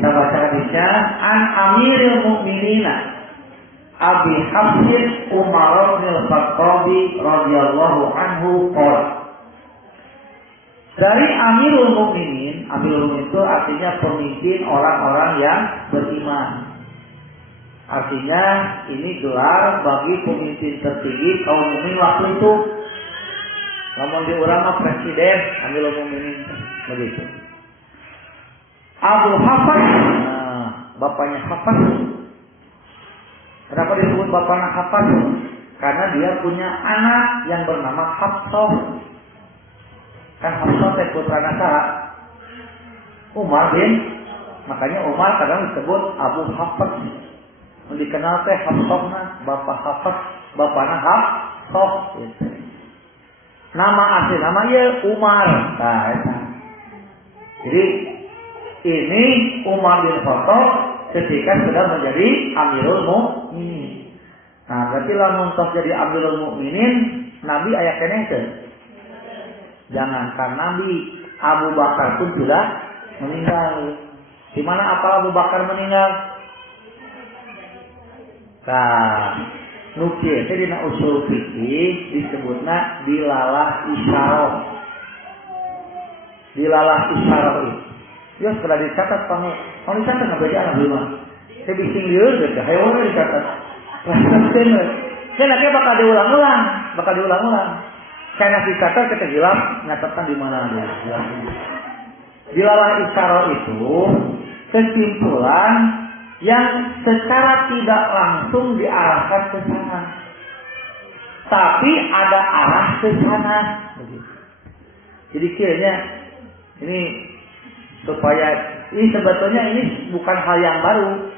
Kita baca hadisnya an Amirul Mukminin Abi Hafsin Umar bin Al-Khattab radhiyallahu anhu qala. Dari Amirul Mukminin, Amirul Mukminin itu artinya pemimpin orang-orang yang beriman. Artinya ini gelar bagi pemimpin tertinggi kaum mukmin waktu itu. Namun di ulama presiden Amirul Mukminin begitu. Abu Hafs, bapaknya Hafs. Kenapa disebut bapaknya Hafs? Karena dia punya anak yang bernama Hafsah. Kan Hafsah itu putra Nasara Umar bin, makanya Umar kadang disebut Abu Hafs. Dikenal teh Hafsahna, bapak Hafs, bapaknya Hafsah. Nama asli namanya Umar. Jadi ini Umar bin Khattab ketika sudah menjadi Amirul Mukminin. Nah, berarti lamun tos jadi Amirul Mukminin, Nabi aya keneh teh. Jangankan Nabi, Abu Bakar pun sudah meninggal. Di mana apa Abu Bakar meninggal? Nah, nukil teh dina usul fikih disebutna dilalah isyarah. Dilalah isyarah. Ya sudah dicatat kamu. Kamu dicatat nggak beda anak lima. Saya bising liur deh. Hewan dicatat. Saya nanti bakal diulang-ulang. Karena dicatat kita hilang, nyatakan di mana dia. Dilalah isyarah itu kesimpulan yang secara tidak langsung diarahkan ke sana, tapi ada arah ke sana. Jadi kiranya ini supaya ini sebetulnya ini bukan hal yang baru,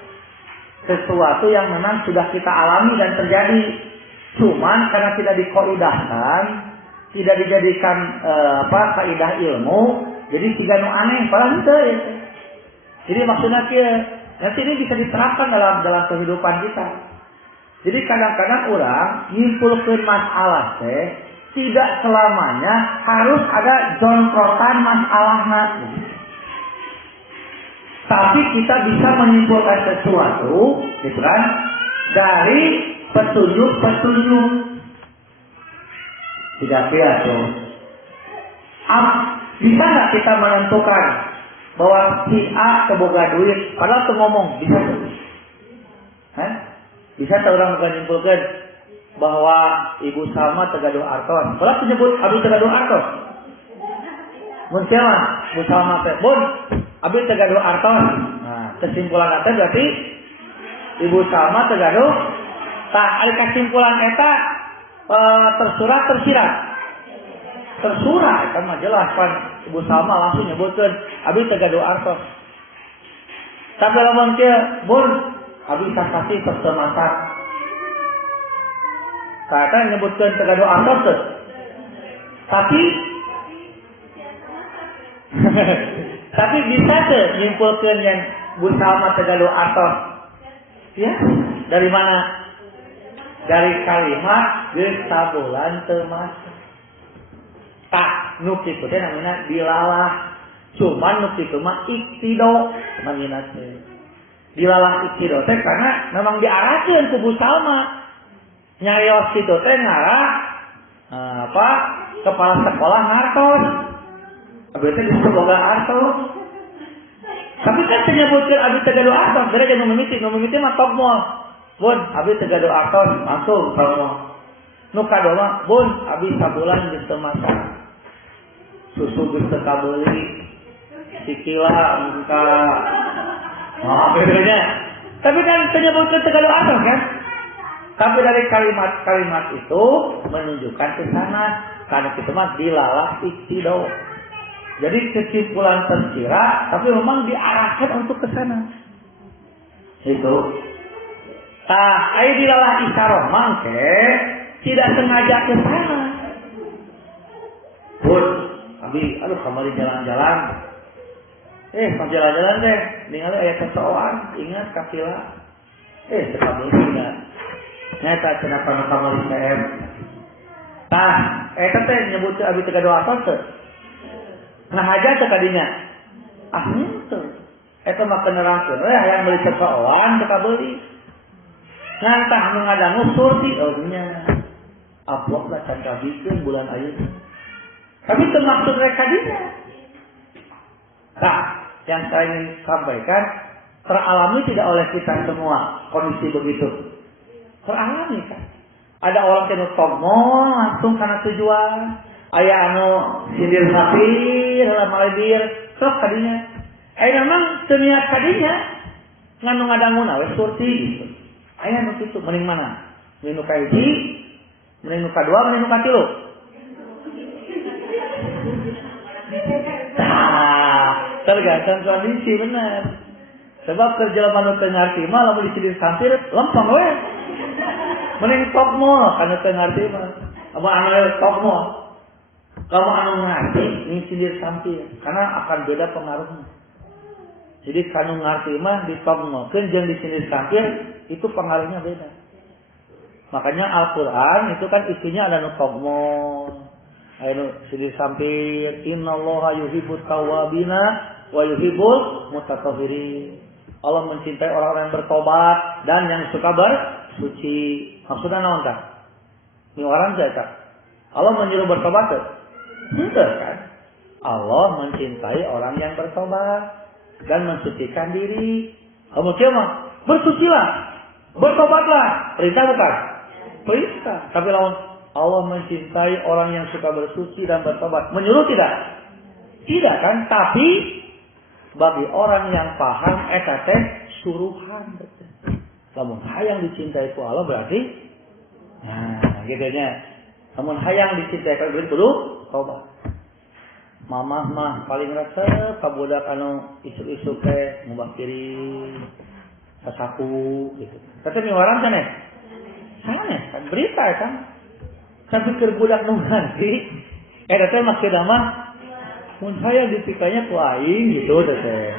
sesuatu yang memang sudah kita alami dan terjadi. Cuman karena tidak dikoidahkan, tidak dijadikan kaidah ilmu, jadi tiga nu aneh, padahal itu. Ya. Jadi maksudnya nanti ini bisa diterapkan dalam kehidupan kita. Jadi kadang-kadang orang nyimpulkan masalah tidak selamanya harus ada jontrotan masalahnya. Tapi kita bisa menyimpulkan sesuatu, gitu kan, dari petunjuk-petunjuk. Tidak tuh. Bisa nggak kita menentukan bahwa si A keboga duit, padahal tuh ngomong bisa tuh, bisa tuh orang bukan nyimpulkan bahwa Ibu Salma tegaduh artos, padahal tuh nyebut Abi tegaduh artos. Muncul Ibu Salma teh, Bun, Abi tegaduh artos. Nah, kesimpulan nanti berarti Ibu Salma tegaduh. Tak ada kesimpulan eta tersurat tersirat. Tersurat kan mah jelas kan. Ibu Salma langsung nyebutkan Abi tegaduh artos. Tapi lamun kieu, Bun, Abi kasih pesan masak. Saya nyebutkan tegaduh artos tuh. Tapi bisa tuh nyimpulkan yang Bu Salma tegaduh artos. Ya, dari mana? Dari kalimat geus sabulan teu masak. Tak, nuk itu teh namanya dilalah. Cuman nuk itu mah iktido namanya teh. Dilalah iktido teh karena memang diarahkeun ku Bu Salma. Nyarios kitu teh ngarah kepala sekolah ngartos. Abi teh disebut boga artos. Tapi kan menyebutkeun abi tegaduh artos, beda jeung nu mah top mall. Bun, Abi tegaduh artos, masuk sama. Nu kado mah, Bun, Abi sabulan geus teu masak. Susu geus teu kabeuli. Sikila engka. Nah, bedanya. Tapi kan menyebutkan tegaduh artos kan? Tapi dari kalimat-kalimat itu menunjukkan ke sana. Karena kita mah dilalah iktido. Jadi kesimpulan tersirat, tapi memang diarahkan untuk ke sana. Itu. Dilalah isyarah mangke tidak sengaja ke sana. Bun, Abi, kembali jalan-jalan. Pas jalan-jalan deh, ningali aya seseorang, ingat kakila. Sekabul ingat. Nyata kenapa kamu di CM. Teh nyebut ke Abi tegaduh artos teh. Nah aja teh kadinya. Nya teh. Eta mah kenerangkeun we hayang beli sekoan teu kabeli. Ngantah nu ngadangu surti nya. Aplok lah can kabikeun bulan ayeuna. Tapi teu maksud reka dinya. Nah, yang saya ingin sampaikan teralami tidak oleh kita semua kondisi begitu. Teralami kan. Ada orang yang togmol langsung karena tujuan. Aya anu sindir sapi dalam malibir terus tadinya. Memang seniat tadinya nganu ngadangun awe surti gitu. Aya nu kitu mending mana? Mending nu kahiji, mending nu kadua, mending nu katilu. Tergantung kondisi benar. Sebab kerja manu teu ngarti mah lamun dicindir sampir lempeng we. Mending tokmol kana teu ngarti mah. Apa anu tokmol? Kamu anu ngarti dicindir sampir karena akan beda pengaruhnya. Jadi kanu ngarti mah ditokmolkeun jeung dicindir sampir itu pengaruhnya beda. Makanya Al-Qur'an itu kan isinya ada nu tokmol. Ayo sindir sampir innallaha yuhibbut tawwabina wa yuhibbul mutatahhirin. Allah mencintai orang-orang yang bertobat dan yang suka bersuci. Maksudnya naon tah? Ini orang jaga. Allah menyuruh bertobat tuh? Tidak kan? Allah mencintai orang yang bertobat dan mensucikan diri. Kamu mah bersucilah, bertobatlah. Perintah bukan? Perintah. Tapi lawan Allah mencintai orang yang suka bersuci dan bertobat. Menyuruh tidak? Tidak kan? Tapi bagi orang yang paham eta teh suruhan. Lamun hayang dicintai ku Allah berarti gitu nya. Lamun hayang dicintai ku berarti kudu tobat. Mamah mah paling resep ka budak anu isuk-isuk teh ngubah kiri sasaku gitu. Tapi miwaran cenah. Sana kan berita kan. Tapi keur budak nu nganti eta teh maksudna mah mun saya dipikanya ku aing gitu teh.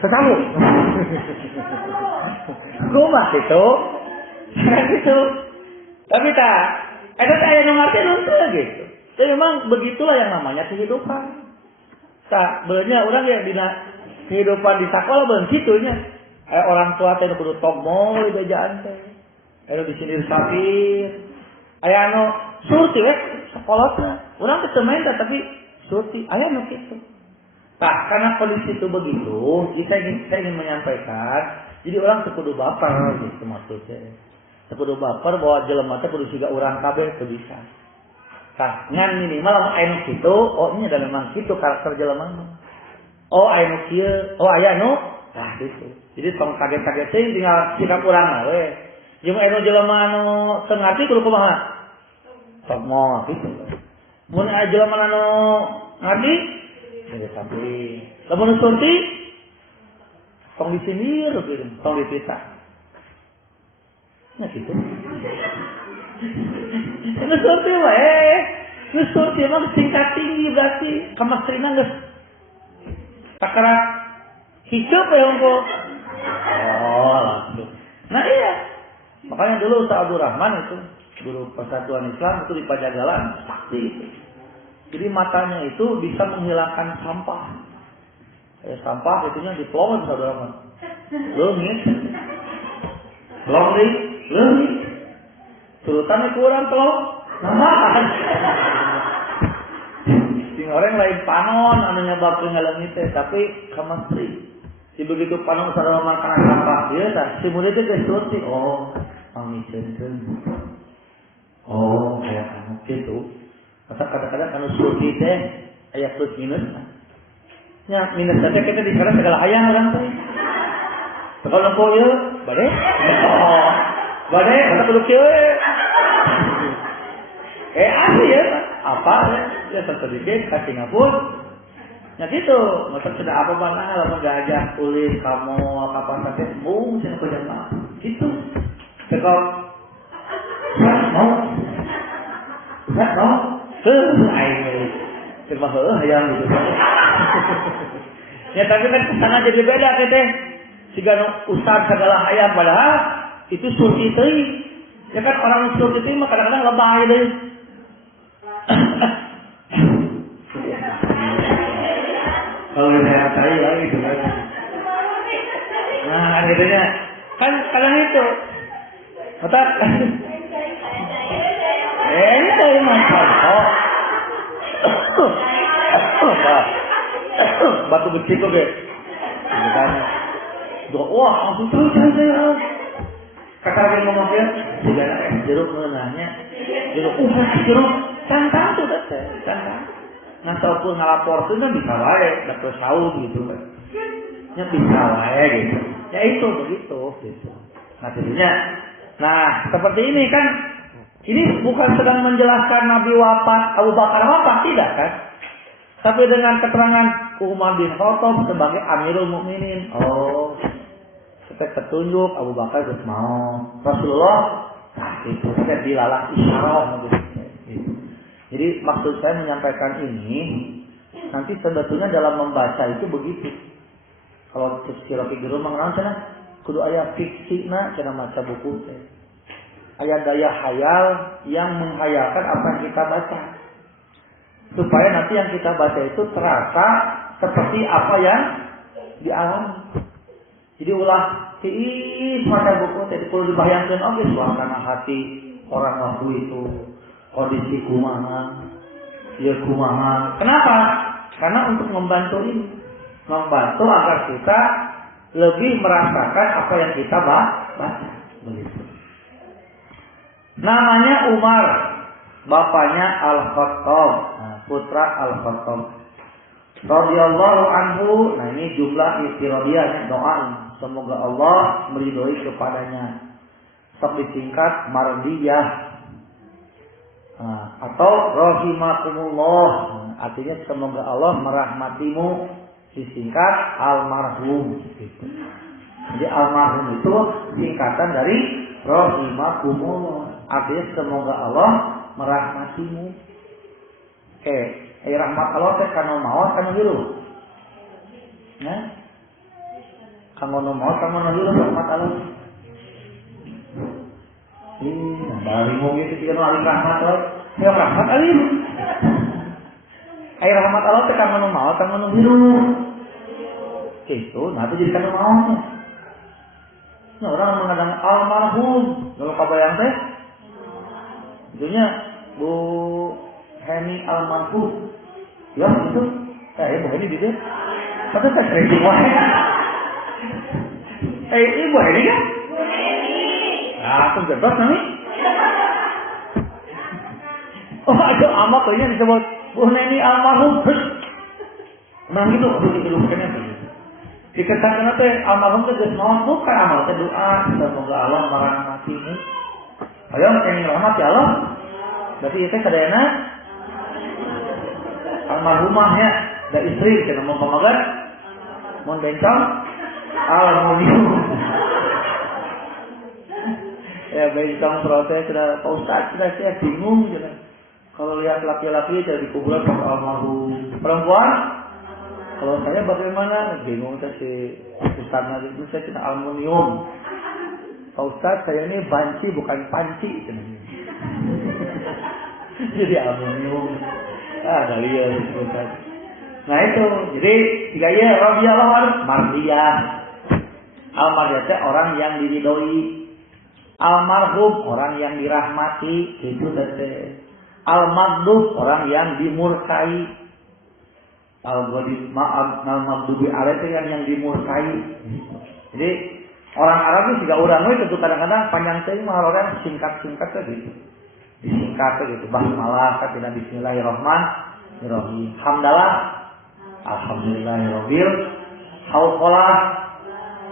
Sekamu. Kumaha itu? Gitu. Tapi tak eta teh aya nu ngarti nu gitu. Jadi memang begitulah yang namanya kehidupan. Tak benernya orang yang dina kehidupan di sekolah bener situnya. Orang tua teh kudu togmol di bejaan teh. Aya disindir sapir. Aya anu surti we sekolahna. Urang teu main tapi surti aya nu kitu. Nah, karena kondisi itu begitu, saya ingin menyampaikan, jadi orang teu kudu baper gitu maksudnya. Teu kudu baper bahwa jelema teh kudu siga urang kabeh teu bisa. Nah, ngan minimal lamun aya nu kitu, oh ini adalah memang kitu karakter jelema mah. Oh aya nu kieu, oh aya nu tah gitu. Jadi tong kaget-kaget teh tinggal sikap urang we. Jeung aya nu jelema anu teu ngarti kudu kumaha? Togmol gitu. Mun aya jelema anu ngarti, jadi sampai. Lamun surti, tong disindir gitu, tong dipisah. Nya gitu. Surti mah surti mah tingkat tinggi berarti kemastrina geus takarat hijau ya engko. Oh, langsung. Nah iya. Makanya dulu Ustaz Abdul Rahman itu guru Persatuan Islam itu di Pajagalan sakti itu. Jadi matanya itu bisa menghilangkan sampah. Sampah itunya diplong Ustaz Abdul Rahman. Leungit. Leungit. Turutannya kurang telur. Sing orang lain panon anu nyebabkeun ngaleungit teh tapi kamastri. Si begitu panon sareng makanan sampah dia tah si murid teh geus surti. Oh, pamiceunkeun. Oh, kayak anu kitu. Masa kadang-kadang anu surti teh aya plus minus. Nya minus teh kita dikira segala hayang urang teh. Kalau kau ieu bade? Oh. Bade, kata kudu kieu. Asli ya, apa ya sedikit kasih ngapun. Ya gitu, masa sudah apa mana lamun gajah tulis kamu kapan sakit, cenah pejana. Gitu. Sekal mau. Aing cuma hayang gitu. Ya tapi kan kesana jadi beda teh. Siga ustaz segala hayang padahal itu surti teuing. Ya kan orang surti teuing mah kadang-kadang lebay deui. Kalau saya lagi itu kan. Nah, akhirnya kan kadang itu. Otak. Ente mah contoh. Batu besi tuh ge. Kan. Wah, langsung saya. Kata lagi ngomong dia, segala jeruk menanya. Jeruk cantang tuh teh, cantang. Nah, saupun ngalapor tuh kan bisa wae, dapet saum gitu kan. Ya bisa wae gitu. Ya itu begitu gitu. Nah, jadinya seperti ini kan. Ini bukan sedang menjelaskan Nabi wafat, Abu Bakar wafat, tidak kan? Tapi dengan keterangan Umar bin Khattab sebagai Amirul Mukminin. Oh, kita petunjuk Abu Bakar harus mau. Rasulullah, itu sudah dilalah isyarat. Gitu. Jadi maksud saya menyampaikan ini, nanti sebetulnya dalam membaca itu begitu. Kalau si Rocky Gerung mengenal sana, kudu ayat fiksi cara baca buku. Ayat daya hayal yang menghayalkan apa yang kita baca. Supaya nanti yang kita baca itu terasa seperti apa yang dialami. Jadi ulah baca buku tadi perlu dibayangkan suasana hati orang waktu itu, kondisi kumaha, ya kumaha. Kenapa? Karena untuk membantu agar kita lebih merasakan apa yang kita baca. Begitu. Namanya Umar, bapaknya Al-Khattab, putra Al-Khattab. Radhiyallahu anhu. Nah, ini jumlah istirahiyah doa. Semoga Allah meridhoi kepadanya. Sok disingkat Mardiyah. Atau rahimakumullah. Artinya semoga Allah merahmatimu. Disingkat almarhum. Jadi almarhum itu singkatan dari rahimakumullah. Artinya semoga Allah merahmatimu. Rahmat Allah teh kana maot kana hirup. Nah. Kamu nu maot kamu nu hirup rahmat Allah. Dari mau gitu juga nu rahmat Allah. Ya rahmat alim. Rahmat Allah teh kamu nu maot kamu nu hirup. Itu nanti jadi kana maotnya. Nah, orang mengadang almarhum. Kalau kabayang teh jadinya Bu Heni almarhum. Ya itu. Bu Heni gitu. Tapi saya kredit wae. Ibu Heni kan? Bu Heni. Aku jebak nami. Oh, ada amat kayaknya disebut Bu Heni almarhum. Nah gitu kan. Dikatakan teh almarhum teh geus naon bukan amal teh doa semoga Allah merahmatimu. Ayo kenging rahmat ya Allah. Berarti itu kadayana almarhumahnya da istri cenah mau pamagar mun bencong almarhum. Ya bencong protes sudah Pak Ustaz sudah saya bingung gitu. Kalau lihat laki-laki jadi kuburan almarhum. Perempuan kalau saya bagaimana? Bingung saya si Ustaznya itu saya tidak aluminium. Pak Ustaz saya ini banci bukan panci. Jadi aluminium. Ada liar Ustaz. Nah itu, jadi jika ya radhiyallahu anhu mardiyah. Al-mardiyah orang yang diridhoi. Almarhum orang yang dirahmati, itu teh. Al-maghdub orang yang dimurkai. Al-maghdubi alaihim yang dimurkai. Jadi orang Arab itu juga orang itu tentu kadang-kadang panjang teh mah orang singkat-singkat gitu. Disingkat gitu. Basmalah kata bismillahirrahmanirrahim. Hamdalah alhamdulillahirabbil hauqalah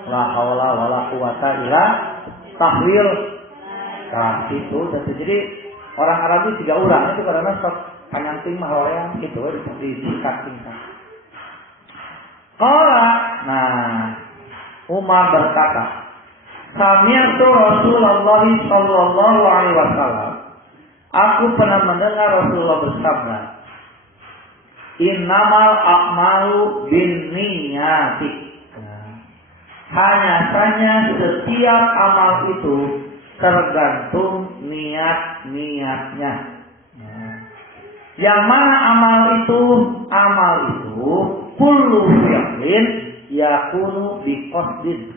la haula wala quwata illa tahwil. Nah, itu jadi orang Arab itu juga orang itu karena panjang teh mah orang gitu disingkat-singkat. Nah, Umar berkata, Sami'tu Rasulullah sallallahu alaihi wasallam. Aku pernah mendengar Rasulullah bersabda, Innamal a'malu binniyati. Hanya saja setiap amal itu tergantung niat-niatnya. Yang mana amal itu? Amal itu kullu fi'lin yakunu biqasdin.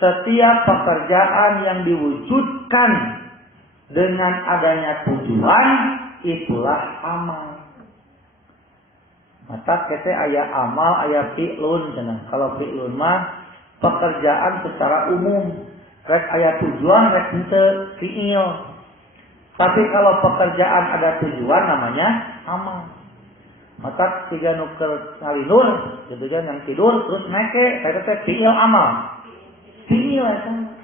setiap pekerjaan yang diwujudkan dengan adanya tujuan itulah amal. Mata kita aya amal, aya fi'lun cenah. Kalau fi'lun mah pekerjaan secara umum, rek aya tujuan, rek henteu fi'il. Tapi kalau pekerjaan ada tujuan namanya amal. Mata tiga nuker salinur, gitu kan yang tidur terus meke, saya teh fi'il amal. Fi'il kan.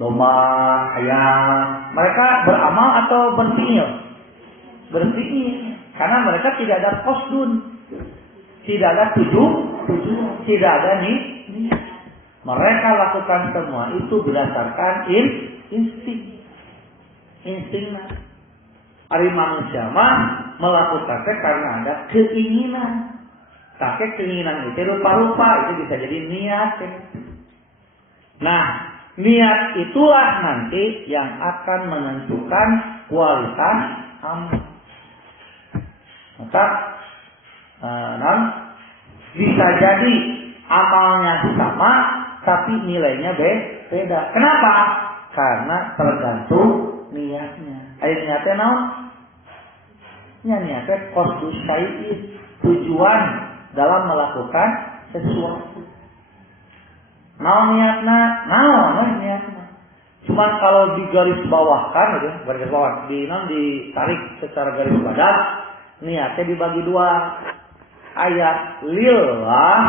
Domba, ayam, mereka beramal atau berfi'il? Berfi'il. Karena mereka tidak ada qasdun, tidak ada tujuan, tidak ada niat. Mereka lakukan semua itu berdasarkan insting. Ari manusia mah melakukannya karena ada keinginan. Tapi keinginan itu rupa-rupa, itu bisa jadi niat. Nah, niat itulah nanti yang akan menentukan kualitas amal. Maka bisa jadi amalnya sama tapi nilainya beda. Kenapa? Karena tergantung niatnya. Ayo niatnya naon? Niatnya qasdus syai'in, tujuan dalam melakukan sesuatu. Naon niatnya? Cuman kalau digaris bawahkan gitu, garis bawah ditarik secara garis badan, niatnya dibagi dua. Ayat lillah,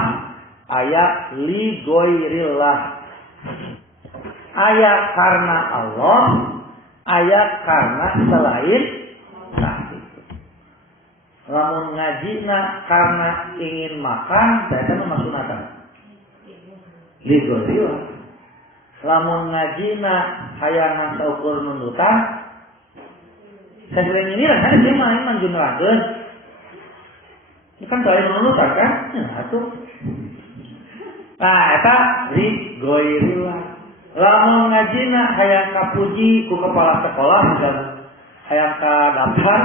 ayat li goirillah. Ayat karena Allah, ayat karena selain itu. Lamun ngajina karena ingin makan, saya kan masuk nata. Li goirillah. Lamun ngajina hayangan saukur nunutan, saya sering ini lah, saya dia main junragen. Ini kan soalnya nunutan kan? Nah, itu. Nah, eta li goirillah. Lamun ngajina hayang kapuji ku kepala sekolah dan hayang ka daftar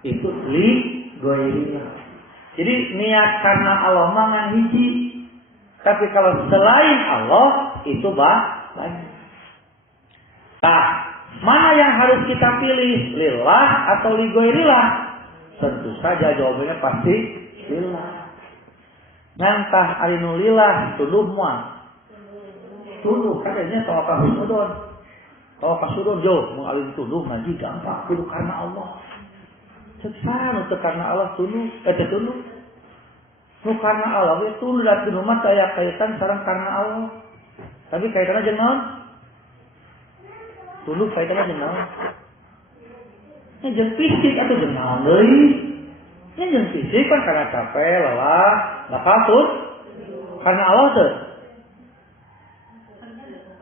itu li goirillah. Jadi niat karena Allah mah ngan hiji. Tapi kalau selain Allah itu banyak. Nah, mana yang harus kita pilih? Lillah atau li goirillah? Tentu saja jawabannya pasti lillah. Ngantah arinu lillah tuduh mual. Tuduh katanya kalau kasudon. Kalau kasudon jauh mengalih tuduh ngaji gampang. Tuduh karena Allah. Cepat untuk karena Allah tuduh. Tuduh. Nu karena Allah itu tuduh dan tuduh mah kayak kaitan sareng karena Allah. Tapi kaitannya jeung naon? Tuduh kaitannya jeung naon? Nya jeung fisik atau jeung naon deui? Nya jeung fisik kan karena capek, lelah, lapatut. Karena Allah tuh.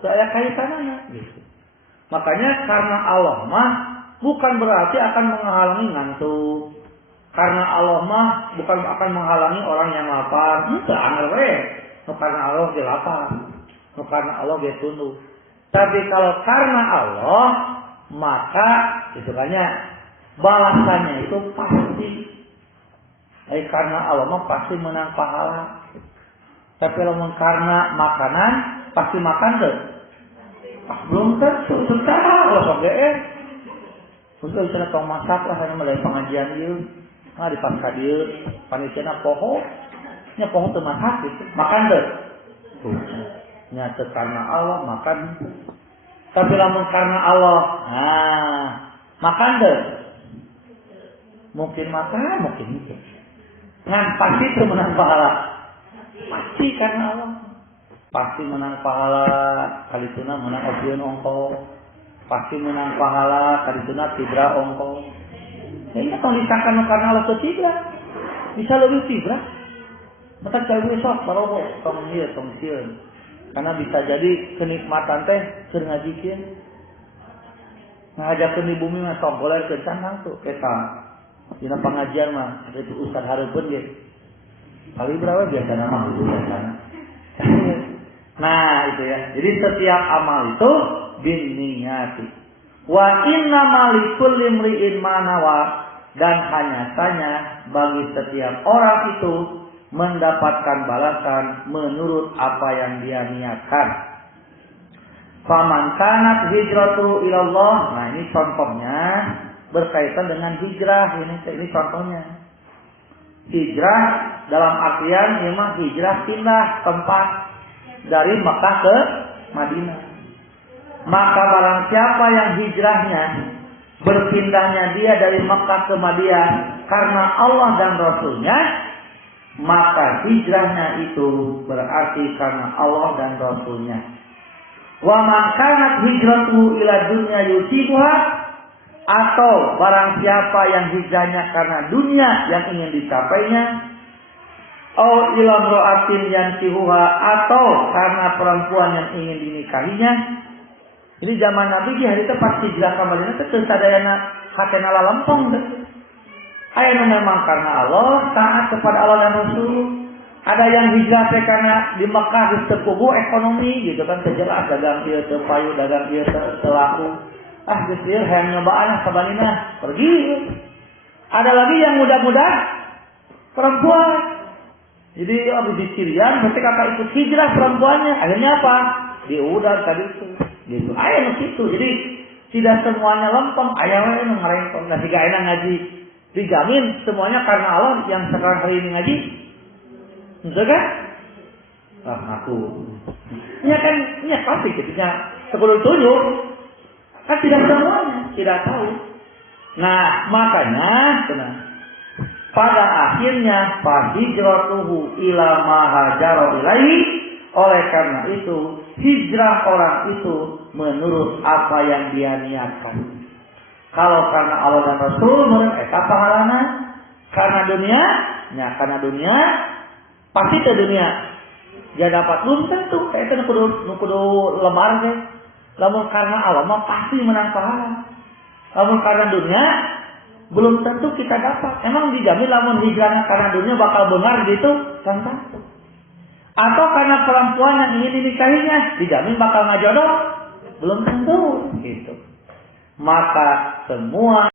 Saya kaitannya gitu. Makanya karena Allah mah bukan berarti akan menghalangi ngantuk. Karena Allah mah bukan akan menghalangi orang yang lapar. Enggak, aneh. Karena Allah dia lapar. Karena Allah dia tunduk. Tapi kalau karena Allah, maka itu kayaknya balasannya itu pasti. Karena Allah mah pasti menang pahala. Tapi kalau karena makanan pasti makan tuh. Belum tentu, susah Allah sogeer. Terus bisa tong masak lah karena mulai pengajian ieu. Nah di pasca dieu panitiana poho. Nya poho teu masak gitu. Makan tuh. Tuh. Nya karena Allah makan. Tapi lamun karena Allah, makan tuh. Mungkin makan, mungkin itu. Ngan pasti itu menang pahala. Pasti karena Allah. Pasti menang pahala, kali tuna menang opieun ongko. Pasti menang pahala, kali tuna tibra ongko. Ini kalau disangkan karena Allah itu tibra, bisa lebih tibra. Maka cari besok, baru tong sieun. Karena bisa jadi kenikmatan teh keur ngajikeun. Ngajakeun di bumi mah sok golerkeun canang tuh kita. Dina pengajian mah itu ustaz hareupeun ge. Kali berapa biasanya mah itu biasanya. Nah itu ya. Jadi setiap amal itu binniyati. Wa innamal likulli imri'in ma nawa, dan hanya saja bagi setiap orang itu mendapatkan balasan menurut apa yang dia niatkan. Faman kanat hijratu ilallah. Nah, ini contohnya berkaitan dengan hijrah. Ini contohnya. Hijrah dalam artian memang hijrah pindah tempat dari Mekah ke Madinah. Maka barang siapa yang hijrahnya berpindahnya dia dari Mekah ke Madinah karena Allah dan Rasulnya, maka hijrahnya itu berarti karena Allah dan Rasulnya. Wa man kanat hijratuhu ila dunya yusibuha, atau barang siapa yang hijrahnya karena dunia yang ingin dicapainya, au ila imra'atin yankihuha, atau karena perempuan yang ingin dinikahinya. Jadi zaman Nabi di hari itu pas hijrah ke Madinah teh teu sadayana hatena lalempong teh. Aya memang karena Allah, taat kepada Allah dan Rasul. Ada yang hijrah teh karena di Mekah geus teu puguh ekonomi gitu kan, teu jelas dagang ieu teu payu, dagang ieu teu laku. Geus ieu hayang nyobaan ka Madinah, pergi. Ada lagi yang muda-muda perempuan. Jadi abis di Syrian berarti kakak ikut hijrah perempuannya. Akhirnya apa? Diudar tadi itu. Gitu. Aya nu kitu. Jadi tidak semuanya lempeng, aya we nu ngarengkong. Da siga enak ngaji. Dijamin semuanya karena Allah yang sekarang hari ini ngaji. Betul kan? Aku. Ya kan, ya pasti jadinya sebelum tunjuk. Kan tidak semuanya, tidak tahu. Nah, makanya pada akhirnya fahijratuhu ila ma hajara ilaihi, oleh karena itu hijrah orang itu menurut apa yang dia niatkan. Kalau karena Allah dan Rasul menurut eta pahalana, karena dunia, ya karena dunia pasti ke dunia. Dia dapat belum tentu, eta nu kudu lemar ge. Lamun karena Allah mah pasti menang pahala. Lamun karena dunia belum tentu kita dapat. Emang dijamin lamun hijrahnya karena dunia bakal benar gitu? Kan tentu. Atau karena perempuan yang ingin dinikahinya dijamin bakal ngajodoh? Belum tentu gitu. Maka semua